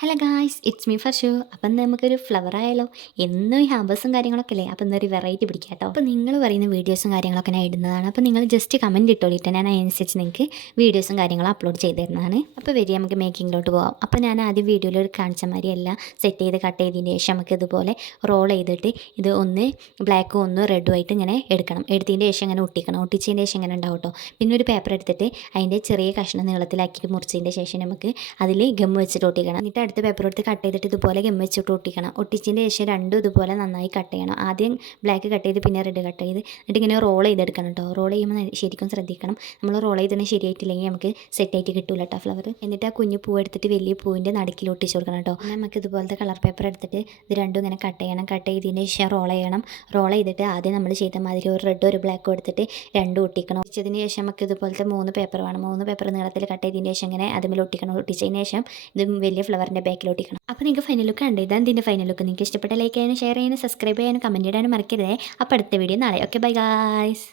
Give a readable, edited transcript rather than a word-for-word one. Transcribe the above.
Hello guys, it's me Farshu. അപ്പം നമുക്കൊരു flower ആയാലോ? എന്നും ഈ ഹാമ്പേഴ്സും കാര്യങ്ങളൊക്കെ അല്ലേ, അപ്പം ഇന്നൊരു വെറൈറ്റി പിടിക്കാം കേട്ടോ. അപ്പോൾ നിങ്ങൾ പറയുന്ന വീഡിയോസും കാര്യങ്ങളൊക്കെ ഞാൻ ഇടുന്നതാണ്. അപ്പോൾ നിങ്ങൾ ജസ്റ്റ് കമൻറ്റ് ഇട്ടോളിട്ട് ഞാൻ അതിനനുസരിച്ച് നിങ്ങൾക്ക് വീഡിയോസും കാര്യങ്ങളും അപ്ലോഡ് ചെയ്ത് തരുന്നതാണ്. അപ്പോൾ വരിക, നമുക്ക് മേക്കിങ്ങിലോട്ട് പോകാം. അപ്പോൾ ഞാൻ ആദ്യം വീഡിയോയിൽ കാണിച്ച മാതിരി എല്ലാം സെറ്റ് ചെയ്ത് കട്ട് ചെയ്തതിന് ശേഷം നമുക്ക് ഇതുപോലെ റോൾ ചെയ്തിട്ട് ഇത് ഒന്ന് ബ്ലാക്കും ഒന്ന് റെഡും ആയിട്ട് ഇങ്ങനെ എടുക്കണം. എടുത്തതിൻ്റെ ശേഷം ഇങ്ങനെ ഒട്ടിക്കണം. ഒട്ടിച്ചതിൻ്റെ ശേഷം ഇങ്ങനെ ഉണ്ടാവും കേട്ടോ. പിന്നെ ഒരു പേപ്പർ എടുത്തിട്ട് അതിൻ്റെ ചെറിയ കഷ്ണം നീളത്തിലാക്കിയിട്ട് മുറിച്ചതിൻ്റെ ശേഷം നമുക്ക് അതിൽ ഗം വെച്ചിട്ട് ഒട്ടിക്കണം. എന്നിട്ട് അടുത്ത പേപ്പർ എടുത്ത് കട്ട് ചെയ്തിട്ട് ഇതുപോലെ ഗം വെച്ചിട്ട് ഒട്ടിക്കണം. ഒട്ടിച്ചതിൻ്റെ ശേഷം രണ്ടും ഇതുപോലെ നന്നായി കട്ട് ചെയ്യണം. ആദ്യം ബ്ലാക്ക് കട്ട് ചെയ്ത് പിന്നെ റെഡ് കട്ട് ചെയ്ത് എന്നിട്ട് ഇങ്ങനെ റോൾ ചെയ്തെടുക്കണം കേട്ടോ. റോൾ ചെയ്യുമ്പോൾ ശരിക്കും ശ്രദ്ധിക്കണം. നമ്മൾ റോൾ ചെയ്തതിന് ശരിയായിട്ടില്ലെങ്കിൽ നമുക്ക് സെറ്റായിട്ട് കിട്ടൂല കേട്ടോ ഫ്ലവർ. എന്നിട്ട് ആ കുഞ്ഞു പൂ എടുത്തിട്ട് വലിയ പൂവിൻ്റെ നടുക്കിൽ ഒട്ടിച്ച് കൊടുക്കണം കേട്ടോ. പിന്നെ നമുക്ക് ഇതുപോലത്തെ കളർ പേപ്പർ എടുത്തിട്ട് ഇത് രണ്ടും ഇങ്ങനെ കട്ട് ചെയ്യണം. കട്ട് ചെയ്തതിന് ശേഷം റോൾ ചെയ്യണം. റോൾ ചെയ്തിട്ട് ആദ്യം നമ്മൾ ചെയ്ത മാതിരി ഒരു റെഡ് ഒരു ബ്ലാക്കും എടുത്തിട്ട് രണ്ടും ഒട്ടിക്കണം. ഒട്ടിച്ചതിന് ശേഷം നമുക്ക് ഇതുപോലത്തെ 3 പേപ്പർ വേണം. 3 പേപ്പർ നീളത്തിൽ കട്ട് ചെയ്തതിന് ശേഷം ഇങ്ങനെ അതുപോലെ ഒട്ടിക്കണം. ഒട്ടിച്ചതിന് ശേഷം ഇത് വലിയ ഫ്ലവറിൻ്റെ ബാക്കിൽ ഒട്ടിക്കണം. അപ്പോൾ നിങ്ങൾക്ക് ഫൈനൽ ലുക്ക് കണ്ടു. ഇതാണ് ഇതിൻ്റെ ഫൈനൽ ലുക്ക്. നിങ്ങൾക്ക് ഇഷ്ടപ്പെട്ട ലൈക്ക് ചെയ്യാനും ഷെയർ ചെയ്യാനും സബ്സ്ക്രൈബ് ചെയ്യാനും കമൻറ്റ് ചെയ്യാനും മറക്കരുതേ. അപ്പോൾ അടുത്ത വീഡിയോ നാളെ. Okay, bye guys.